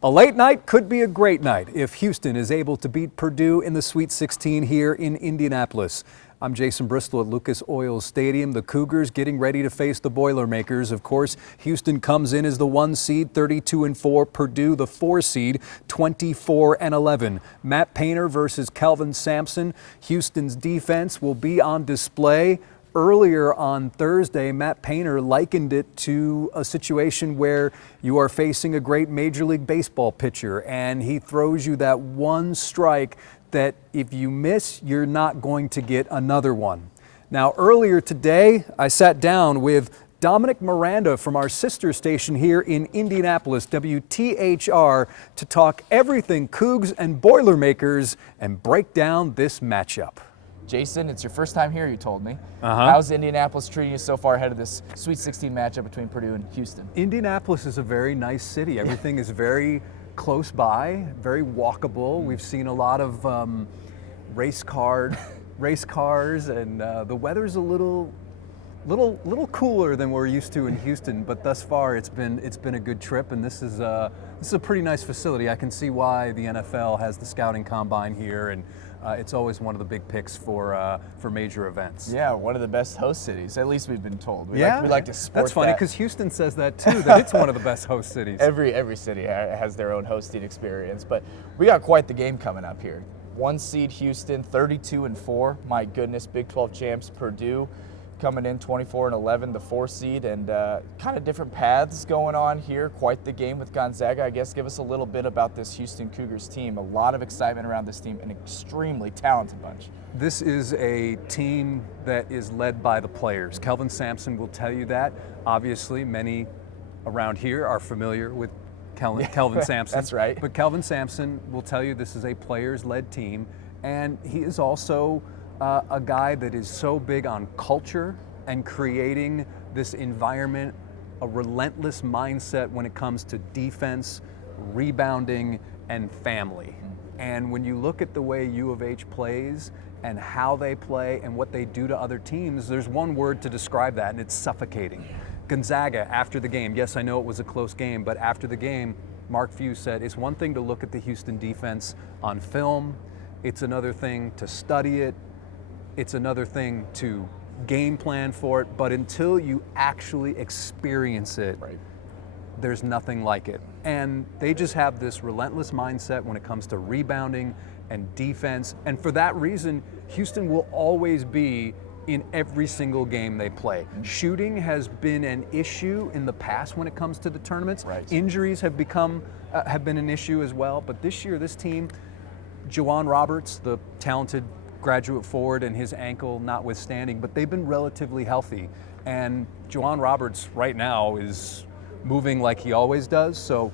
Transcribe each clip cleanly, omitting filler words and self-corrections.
A late night could be a great night if Houston is able to beat Purdue in the Sweet 16 here in Indianapolis. I'm Jason Bristol at Lucas Oil Stadium. The Cougars getting ready to face the Boilermakers. Of course, Houston comes in as the 1 seed, 32-4. Purdue, the 4 seed, 24-11. Matt Painter versus Kelvin Sampson. Houston's defense will be on display. Earlier on Thursday, Matt Painter likened it to a situation where you are facing a great Major League Baseball pitcher and he throws you that one strike that if you miss, you're not going to get another one. Now, earlier today, I sat down with Dominic Miranda from our sister station here in Indianapolis, WTHR, to talk everything Cougs and Boilermakers and break down this matchup. Jason, it's your first time here, you told me. How's Indianapolis treating you so far ahead of this Sweet 16 matchup between Purdue and Houston? Indianapolis is a very nice city. Everything is very close by, very walkable. We've seen a lot of race cars, and the weather's a little cooler than we're used to in Houston. But thus far, it's been a good trip, and this is a pretty nice facility. I can see why the NFL has the scouting combine here, and it's always one of the big picks for major events. Yeah, one of the best host cities, at least we've been told. We like to sport That's funny because Houston says that too, that it's one of the best host cities. Every city has their own hosting experience, but we got quite the game coming up here. 1 seed Houston, 32-4. My goodness, Big 12 champs Purdue coming in 24-11, the 4 seed, and kind of different paths going on here. Quite the game with Gonzaga. I guess give us a little bit about this Houston Cougars team. A lot of excitement around this team, an extremely talented bunch. This is a team that is led by the players. Kelvin Sampson will tell you that. Obviously, many around here are familiar with Kelvin Sampson. That's right. But Kelvin Sampson will tell you this is a players-led team, and he is also a guy that is so big on culture and creating this environment, a relentless mindset when it comes to defense, rebounding, and family. And when you look at the way U of H plays and how they play and what they do to other teams, there's one word to describe that, and it's suffocating. Gonzaga, after the game, yes, I know it was a close game, but after the game, Mark Few said, it's one thing to look at the Houston defense on film, it's another thing to study it, it's another thing to game plan for it, but until you actually experience it, there's nothing like it. And they just have this relentless mindset when it comes to rebounding and defense. And for that reason, Houston will always be in every single game they play. Shooting has been an issue in the past when it comes to the tournaments. Injuries have been an issue as well. But this year, this team, Juwan Roberts, the talented graduate forward, and his ankle notwithstanding, but they've been relatively healthy. And Juwan Roberts right now is moving like he always does. So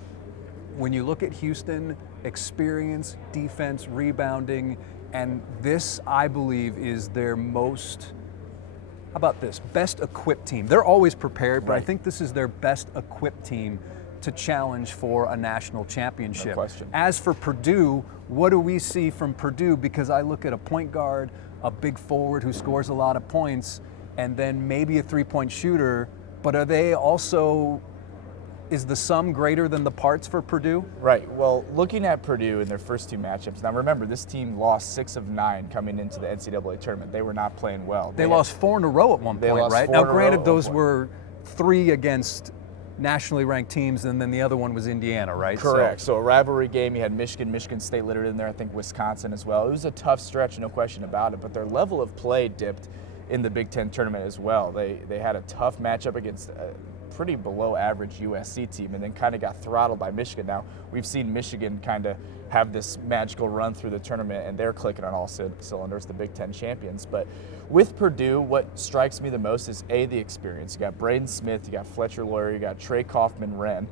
when you look at Houston, experience, defense, rebounding, and this, I believe, is their best equipped team. They're always prepared, but I think this is their best equipped team to challenge for a national championship. No question. As for Purdue, what do we see from Purdue? Because I look at a point guard, a big forward who scores a lot of points, and then maybe a three-point shooter, but are they also, is the sum greater than the parts for Purdue? Right. Well, looking at Purdue in their first 2 matchups, now remember, this team lost 6 of 9 coming into the NCAA tournament. They were not playing well. They lost 4 in a row at one point, right? Now, granted, those were 3 against nationally ranked teams, and then the other one was Indiana, right? Correct. So a rivalry game. You had Michigan State littered in there, I think Wisconsin as well. It was a tough stretch, no question about it, but their level of play dipped in the Big Ten tournament as well. They had a tough matchup against a pretty below average USC team and then kind of got throttled by Michigan. Now, we've seen Michigan kind of have this magical run through the tournament, and they're clicking on all cylinders, the Big Ten champions. But with Purdue, what strikes me the most is the experience. You got Braden Smith, you got Fletcher Lawyer, you got Trey Kaufman-Renn.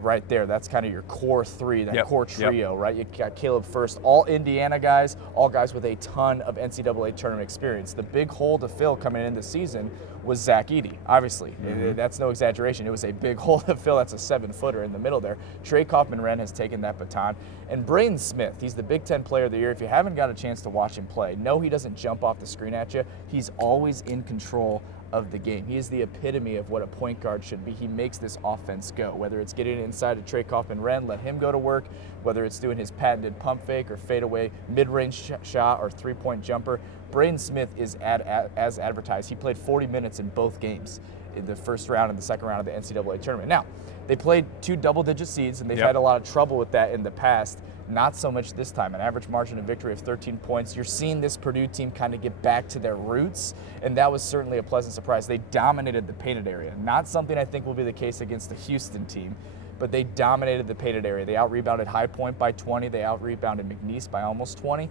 Right there, that's kind of your core 3, that core trio, right? You got Caleb Furst, all Indiana guys, all guys with a ton of NCAA tournament experience. The big hole to fill coming in the season was Zach Edey, obviously. That's no exaggeration. It was a big hole to fill. That's a 7-footer in the middle there. Trey Kaufman-Renn has taken that baton. And Braden Smith, he's the Big Ten Player of the Year. If you haven't got a chance to watch him play, no, he doesn't jump off the screen at you. He's always in control of the game. He is the epitome of what a point guard should be. He makes this offense go, whether it's getting it inside to Trey Kaufman-Renn, let him go to work, whether it's doing his patented pump fake or fadeaway mid-range shot or three-point jumper. Braden Smith is as advertised. He played 40 minutes in both games, in the first round and the second round of the NCAA tournament. Now, they played 2 double-digit seeds, and they've had a lot of trouble with that in the past. Not so much this time. An average margin of victory of 13 points. You're seeing this Purdue team kind of get back to their roots, and that was certainly a pleasant surprise. They dominated the painted area. Not something I think will be the case against the Houston team, but they dominated the painted area. They out-rebounded High Point by 20. They out-rebounded McNeese by almost 20.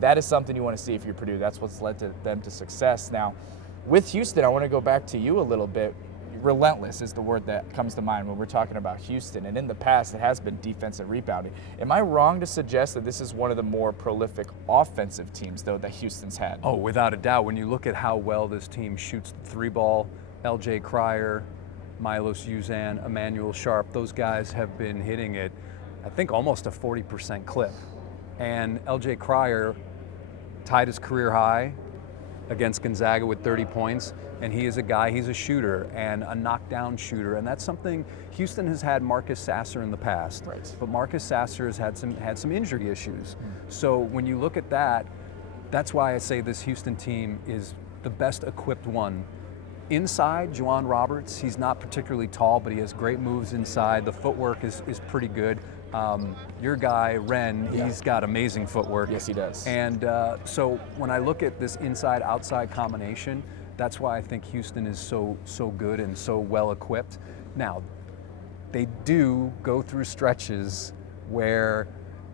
That is something you want to see if you're Purdue. That's what's led to them to success. Now, with Houston, I want to go back to you a little bit. Relentless is the word that comes to mind when we're talking about Houston, and in the past it has been defensive rebounding. Am I wrong to suggest that this is one of the more prolific offensive teams, though, that Houston's had? Oh, without a doubt. When you look at how well this team shoots the 3-ball, LJ Cryer, Milos Uzan, Emmanuel Sharp, those guys have been hitting it, I think, almost a 40% clip. And LJ Cryer tied his career high against Gonzaga with 30 points, and he is a guy, he's a shooter and a knockdown shooter, and that's something Houston has had. Marcus Sasser in the past, but Marcus Sasser has had some injury issues. So when you look at that, that's why I say this Houston team is the best equipped one. Inside, Juwan Roberts, he's not particularly tall, but he has great moves inside. The footwork is pretty good. Your guy, Renn, he's got amazing footwork. Yes, he does. And so when I look at this inside-outside combination, that's why I think Houston is so good and so well equipped. Now, they do go through stretches where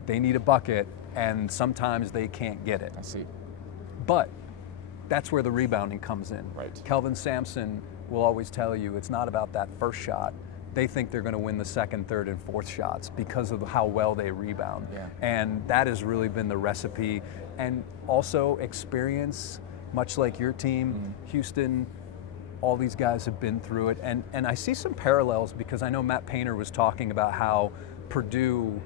they need a bucket, and sometimes they can't get it. I see. But that's where the rebounding comes in. Right. Kelvin Sampson will always tell you it's not about that first shot. They think they're going to win the second, third, and fourth shots because of how well they rebound. And that has really been the recipe. And also experience, much like your team, Houston, all these guys have been through it. And I see some parallels because I know Matt Painter was talking about how Purdue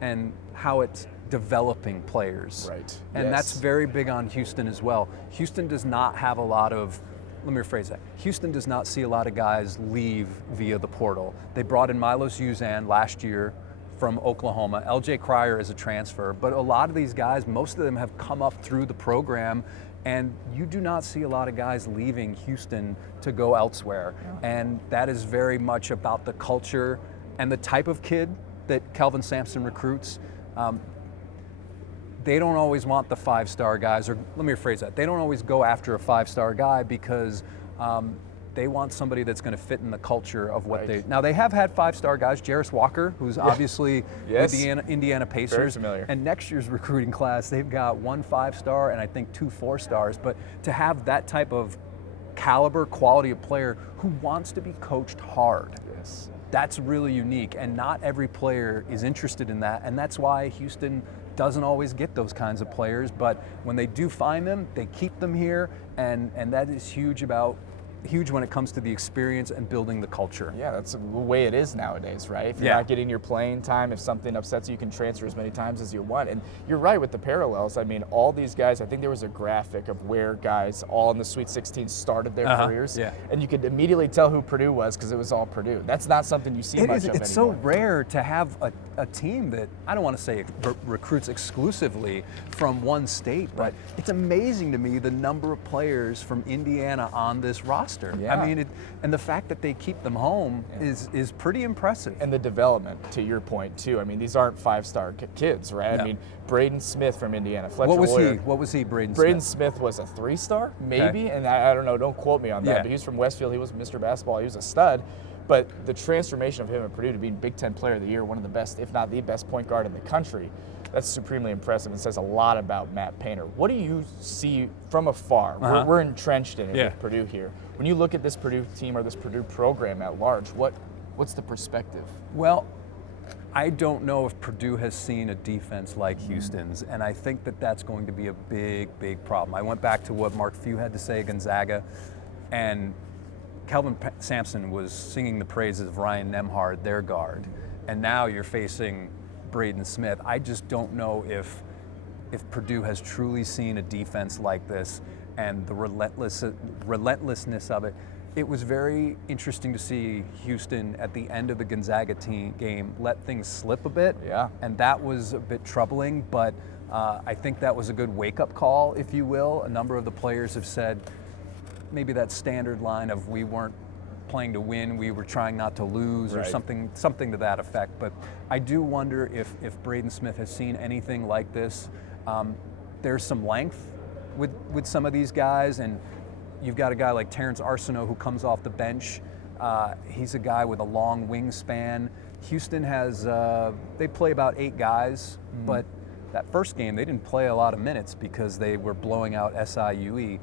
and how it's developing players. And that's very big on Houston as well. Houston does not have a lot of, let me rephrase that. Houston does not see a lot of guys leave via the portal. They brought in Milos Uzan last year from Oklahoma. LJ Cryer is a transfer, but a lot of these guys, most of them have come up through the program, and you do not see a lot of guys leaving Houston to go elsewhere. And that is very much about the culture and the type of kid that Kelvin Sampson recruits. They don't always want the 5-star guys, or let me rephrase that. They don't always go after a 5-star guy because they want somebody that's going to fit in the culture of what they. Now, they have had 5-star guys. Jarris Walker, who's obviously with the Indiana Pacers. Very familiar. And next year's recruiting class, they've got 1 5-star and I think 2 4-stars. But to have that type of caliber, quality of player who wants to be coached hard. That's really unique, and not every player is interested in that, and that's why Houston doesn't always get those kinds of players, but when they do find them, they keep them here, and that is huge when it comes to the experience and building the culture. Yeah, that's the way it is nowadays, right? If you're not getting your playing time, if something upsets you, you can transfer as many times as you want. And you're right with the parallels. I mean, all these guys, I think there was a graphic of where guys all in the Sweet 16 started their careers. And you could immediately tell who Purdue was because it was all Purdue. That's not something you see much of anymore. It's so rare to have a team that, I don't want to say recruits exclusively from one state, but it's amazing to me the number of players from Indiana on this roster. I mean, and the fact that they keep them home is pretty impressive. And the development, to your point, too. I mean, these aren't 5-star kids, right? I mean, Braden Smith from Indiana. Fletcher What was Hoyer. he? What was he, Braden Smith? Braden Smith was a 3-star, maybe, and I don't know, don't quote me on that, but he's from Westfield. He was Mr. Basketball. He was a stud. But the transformation of him at Purdue to being Big Ten Player of the Year, one of the best, if not the best point guard in the country, that's supremely impressive and says a lot about Matt Painter. What do you see from afar? We're entrenched in it with Purdue here. When you look at this Purdue team or this Purdue program at large, what's the perspective? Well, I don't know if Purdue has seen a defense like Houston's, and I think that that's going to be a big, big problem. I went back to what Mark Few had to say at Gonzaga, and Kelvin Sampson was singing the praises of Ryan Nembhard, their guard, and now you're facing Braden Smith. I just don't know if Purdue has truly seen a defense like this. and the relentlessness of it. It was very interesting to see Houston at the end of the Gonzaga game let things slip a bit. Yeah. And that was a bit troubling, but I think that was a good wake-up call, if you will. A number of the players have said maybe that standard line of we weren't playing to win, we were trying not to lose, or something to that effect. But I do wonder if Braden Smith has seen anything like this. There's some length with some of these guys, and you've got a guy like Terrence Arsenault who comes off the bench. He's a guy with a long wingspan. Houston has, they play about 8 guys, but that first game they didn't play a lot of minutes because they were blowing out SIUE.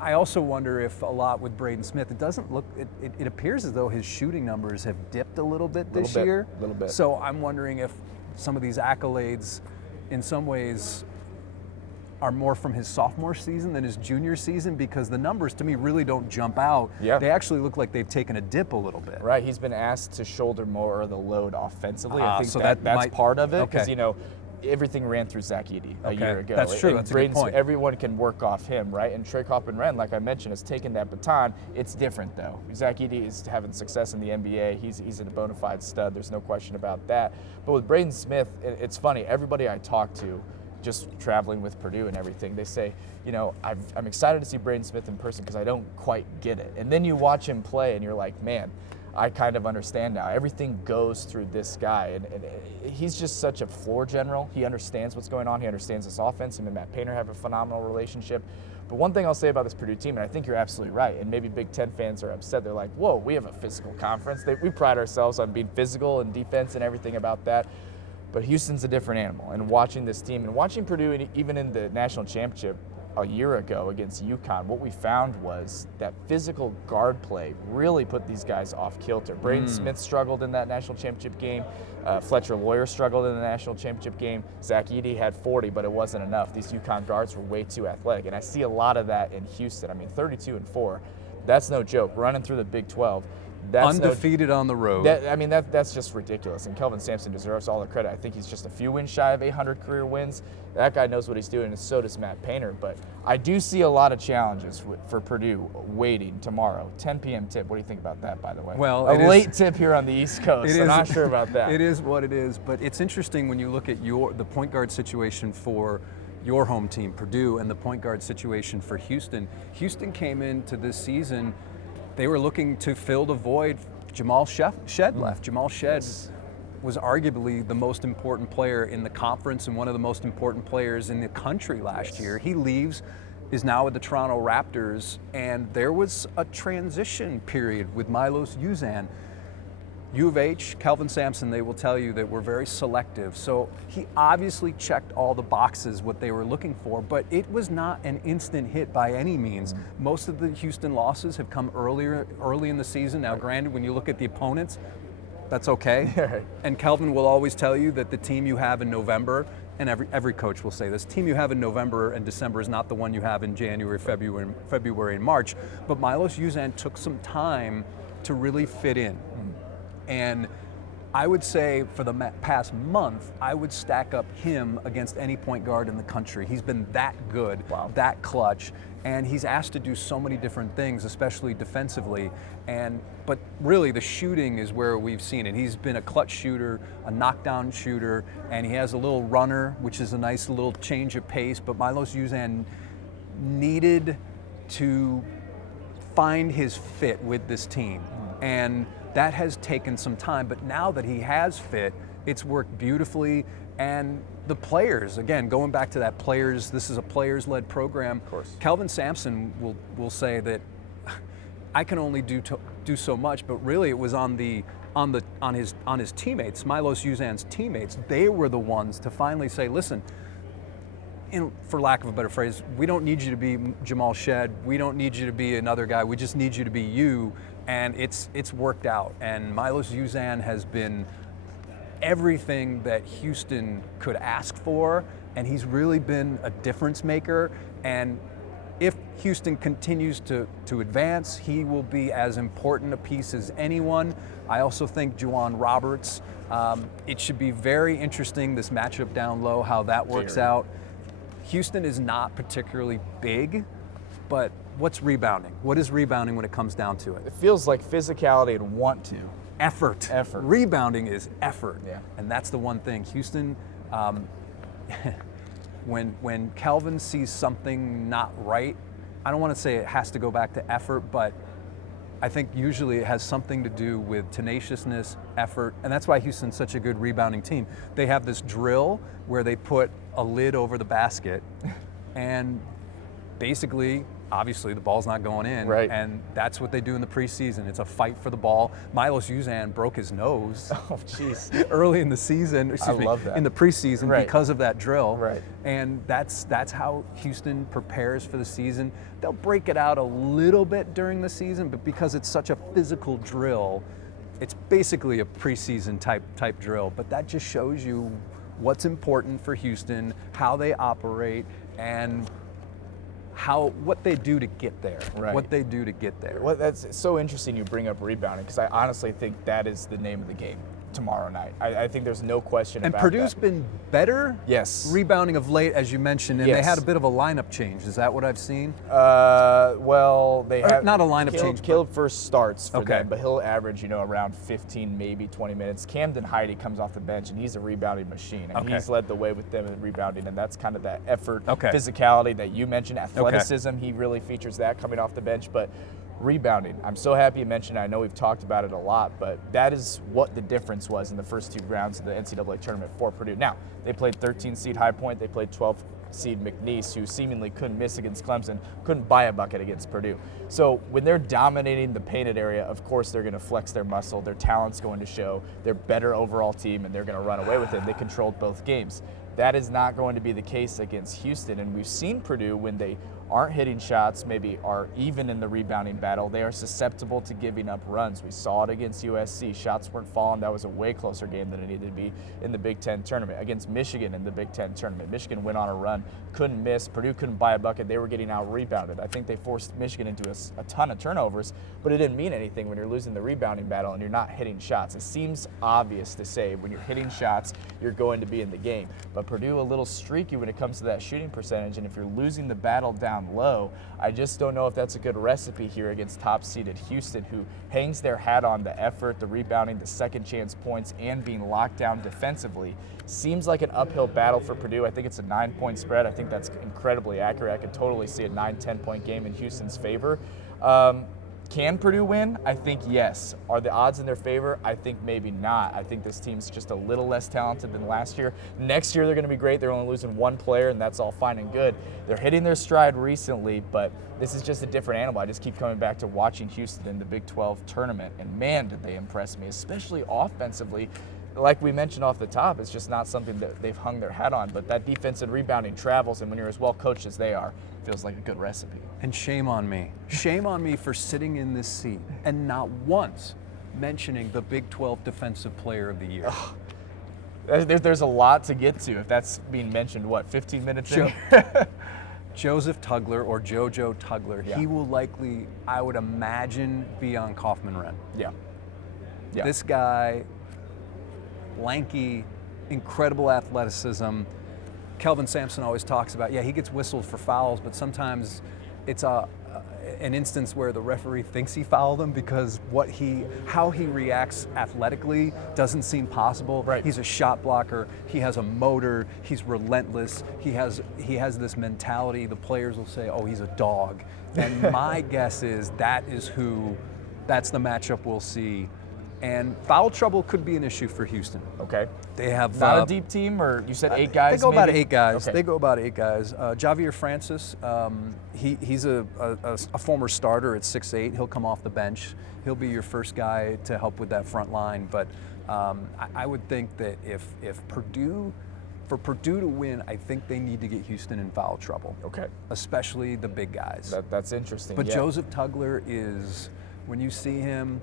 I also wonder if a lot with Braden Smith, it doesn't look, it appears as though his shooting numbers have dipped a little bit this year. A little bit. So I'm wondering if some of these accolades in some ways are more from his sophomore season than his junior season, because the numbers to me really don't jump out. Yeah. They actually look like they've taken a dip a little bit. Right, he's been asked to shoulder more of the load offensively. I think so that's might, part of it, because okay. you know, everything ran through Zach Edey a year ago. That's true. And That's a good point. Everyone can work off him, right? And Trey Coppin-Wren, like I mentioned, has taken that baton. It's different, though. Zach Edey is having success in the NBA. He's a bona fide stud. There's no question about that. But with Braden Smith, it's funny. Everybody I talk to, just traveling with Purdue and everything, they say, you know, I'm excited to see Braden Smith in person because I don't quite get it. And then you watch him play, and you're like, man, I kind of understand now. Everything goes through this guy, and he's just such a floor general. He understands what's going on. He understands this offense. Him and Matt Painter have a phenomenal relationship. But one thing I'll say about this Purdue team, and I think you're absolutely right, and maybe Big Ten fans are upset. They're like, whoa, we have a physical conference. We pride ourselves on being physical and defense and everything about that. But Houston's a different animal. And watching this team, and watching Purdue even in the national championship a year ago against UConn, what we found was that physical guard play really put these guys off kilter. Braden Smith struggled in that national championship game. Fletcher Lawyer struggled in the national championship game. Zach Edey had 40, but it wasn't enough. These UConn guards were way too athletic. And I see a lot of that in Houston. I mean, 32-4, that's no joke. Running through the Big 12. That's undefeated on the road. That's just ridiculous. And Kelvin Sampson deserves all the credit. I think he's just a few wins shy of 800 career wins. That guy knows what he's doing, and so does Matt Painter. But I do see a lot of challenges for Purdue waiting tomorrow. 10 p.m. tip. What do you think about that, by the way? Well, a late tip here on the East Coast. I'm not sure about that. It is what it is, but it's interesting when you look at the point guard situation for your home team, Purdue, and the point guard situation for Houston. Houston came into this season, they were looking to fill the void. Jamal Shed left. Jamal Shed was arguably the most important player in the conference and one of the most important players in the country last year. He leaves, is now with the Toronto Raptors, and there was a transition period with Milos Uzan. U of H, Kelvin Sampson, they will tell you that we're very selective. So he obviously checked all the boxes, what they were looking for, but it was not an instant hit by any means. Most of the Houston losses have come early in the season. Now, granted, when you look at the opponents, that's okay. And Kelvin will always tell you that the team you have in November, and every coach will say this, team you have in November and December is not the one you have in January, February, and March. But Milos Uzan took some time to really fit in. And I would say for the past month, I would stack up him against any point guard in the country. He's been that good, that clutch, and he's asked to do so many different things, especially defensively. But really the shooting is where we've seen it. He's been a clutch shooter, a knockdown shooter, and he has a little runner, which is a nice little change of pace. But Milos Uzan needed to find his fit with this team. And that has taken some time, but now that he has fit, it's worked beautifully. And the players, again, going back to that this is a players-led program. Of course. Kelvin Sampson will say that I can only do so much, but really it was on his teammates, Milos Uzan's teammates. They were the ones to finally say, listen, for lack of a better phrase, we don't need you to be Jamal Shed. We don't need you to be another guy. We just need you to be you. And it's worked out. And Milos Uzan has been everything that Houston could ask for, and he's really been a difference maker. And if Houston continues to advance, he will be as important a piece as anyone. I also think Juwan Roberts, it should be very interesting, this matchup down low, how that works out. Houston is not particularly big, but what's rebounding? What is rebounding when it comes down to it? It feels like physicality and want to. Effort. Rebounding is effort. Yeah. And that's the one thing. Houston, when Calvin sees something not right, I don't want to say it has to go back to effort, but I think usually it has something to do with tenaciousness, effort, and that's why Houston's such a good rebounding team. They have this drill where they put a lid over the basket, and basically, obviously, the ball's not going in, right. And that's what they do in the preseason. It's a fight for the ball. Milos Uzan broke his nose early in the season, love that. in the preseason Right. because of that drill. Right. And that's how Houston prepares for the season. They'll break it out a little bit during the season, but because it's such a physical drill, it's basically a preseason type drill. But that just shows you what's important for Houston, how they operate, and what they do to get there. Right. What they do to get there. Well, that's so interesting you bring up rebounding, because I honestly think that is the name of the game tomorrow night. I think there's no question and about Purdue's that. been better rebounding of late, as you mentioned, and they had a bit of a lineup change. Is that what I've seen? Well, they have not a lineup change. Caleb first starts for Okay. them, but he'll average, around 15, maybe 20 minutes. Camden Heide comes off the bench, and he's a rebounding machine. And he's led the way with them in rebounding, and that's kind of that effort, physicality that you mentioned, athleticism. He really features that coming off the bench, but rebounding, I'm so happy you mentioned it. I know we've talked about it a lot, but that is what the difference was in the first two rounds of the NCAA tournament for Purdue. Now, they played 13 seed High Point, they played 12 seed McNeese, who seemingly couldn't miss against Clemson, couldn't buy a bucket against Purdue. So when they're dominating the painted area, of course they're going to flex their muscle, their talent's going to show, they're better overall team, and they're going to run away with it. They controlled both games. That is not going to be the case against Houston, and we've seen Purdue, when they aren't hitting shots, maybe are even in the rebounding battle, they are susceptible to giving up runs. We saw it against USC. Shots weren't falling. That was a way closer game than it needed to be in the Big Ten tournament. Against Michigan in the Big Ten tournament, Michigan went on a run, couldn't miss. Purdue couldn't buy a bucket. They were getting out-rebounded. I think they forced Michigan into a ton of turnovers, but it didn't mean anything when you're losing the rebounding battle and you're not hitting shots. It seems obvious to say when you're hitting shots, you're going to be in the game. But Purdue a little streaky when it comes to that shooting percentage, and if you're losing the battle down low, I just don't know if that's a good recipe here against top-seeded Houston, who hangs their hat on the effort, the rebounding, the second chance points, and being locked down defensively. Seems like an uphill battle for Purdue. I think it's a 9-point spread. I think that's incredibly accurate. I could totally see a 9-10 point game in Houston's favor. Can Purdue win? I think yes. Are the odds in their favor? I think maybe not. I think this team's just a little less talented than last year. Next year they're going to be great. They're only losing one player, and that's all fine and good. They're hitting their stride recently, but this is just a different animal. I just keep coming back to watching Houston in the Big 12 tournament, and man, did they impress me, especially offensively. Like we mentioned off the top, it's just not something that they've hung their hat on, but that defense and rebounding travels, and when you're as well coached as they are, feels like a good recipe. And shame on me. Shame on me for sitting in this seat and not once mentioning the Big 12 Defensive Player of the Year. There's a lot to get to if that's being mentioned, 15 minutes in? Joseph Tugler, or JoJo Tugler, he will likely, I would imagine, be on Kaufman-Renn. Yeah. This guy, lanky, incredible athleticism. Kelvin Sampson always talks about, he gets whistled for fouls, but sometimes it's an instance where the referee thinks he fouled him because how he reacts athletically doesn't seem possible. Right. He's a shot blocker. He has a motor. He's relentless. He has this mentality. The players will say, "Oh, he's a dog," and my guess is that's the matchup we'll see. And foul trouble could be an issue for Houston. Okay. They have not a deep team, or you said 8 guys? They go maybe? about 8 guys. Okay. They go about 8 guys. Javier Francis, he's a former starter at 6'8". He'll come off the bench. He'll be your first guy to help with that front line. But I would think that for Purdue to win, I think they need to get Houston in foul trouble. Okay. Especially the big guys. That's interesting. But Joseph Tugler is, when you see him,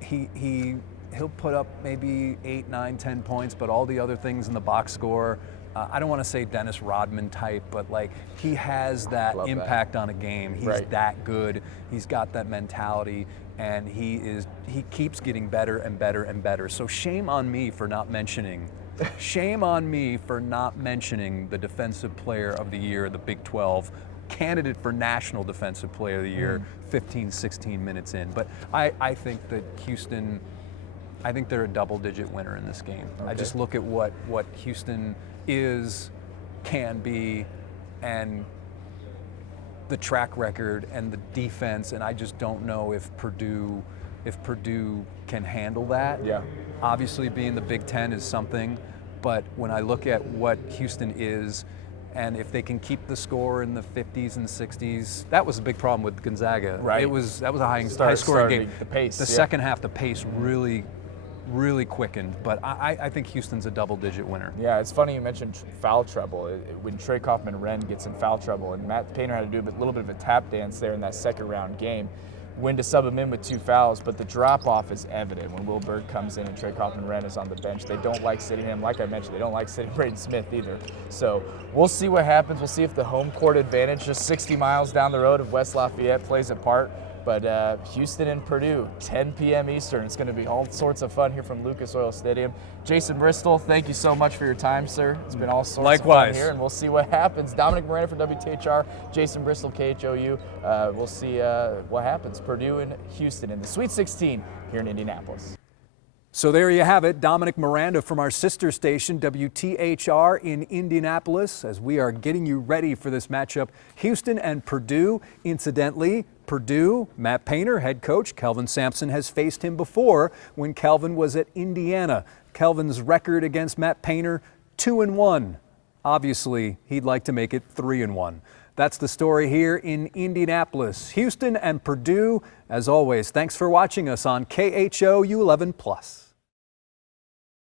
he'll put up maybe 8, 9, 10 points, but all the other things in the box score, I don't want to say Dennis Rodman type, but he has that impact on a game. He's that good. He's got that mentality, and he keeps getting better and better and better. So shame on me for not mentioning the Defensive Player of the Year, the Big 12, candidate for National Defensive Player of the Year 15, 16 minutes in. But I think that Houston, I think they're a double-digit winner in this game. Okay. I just look at what Houston is, can be, and the track record and the defense, and I just don't know if Purdue can handle that. Yeah. Obviously, being the Big Ten is something, but when I look at what Houston is, and if they can keep the score in the 50s and 60s, that was a big problem with Gonzaga. Right. That was a high-scoring game. The pace. The second half, the pace really quickened, but I think Houston's a double-digit winner. Yeah, it's funny you mentioned foul trouble. When Trey Kaufman-Renn gets in foul trouble, and Matt Painter had to do a little bit of a tap dance there in that second round game, when to sub him in with 2 fouls, but the drop-off is evident when Will Berg comes in and Trey Kaufman-Renn is on the bench. They don't like sitting him. Like I mentioned, they don't like sitting Braden Smith either. So we'll see what happens. We'll see if the home court advantage, just 60 miles down the road of West Lafayette, plays a part. But Houston and Purdue, 10 p.m. Eastern. It's going to be all sorts of fun here from Lucas Oil Stadium. Jason Bristol, thank you so much for your time, sir. It's been all sorts of fun here, and we'll see what happens. Dominic Miranda for WTHR, Jason Bristol, KHOU. We'll see what happens. Purdue and Houston in the Sweet 16 here in Indianapolis. So there you have it, Dominic Miranda from our sister station, WTHR in Indianapolis, as we are getting you ready for this matchup, Houston and Purdue. Incidentally, Purdue, Matt Painter, head coach, Kelvin Sampson has faced him before when Kelvin was at Indiana. Kelvin's record against Matt Painter, 2-1. Obviously, he'd like to make it 3-1. That's the story here in Indianapolis. Houston and Purdue, as always, thanks for watching us on KHOU 11+.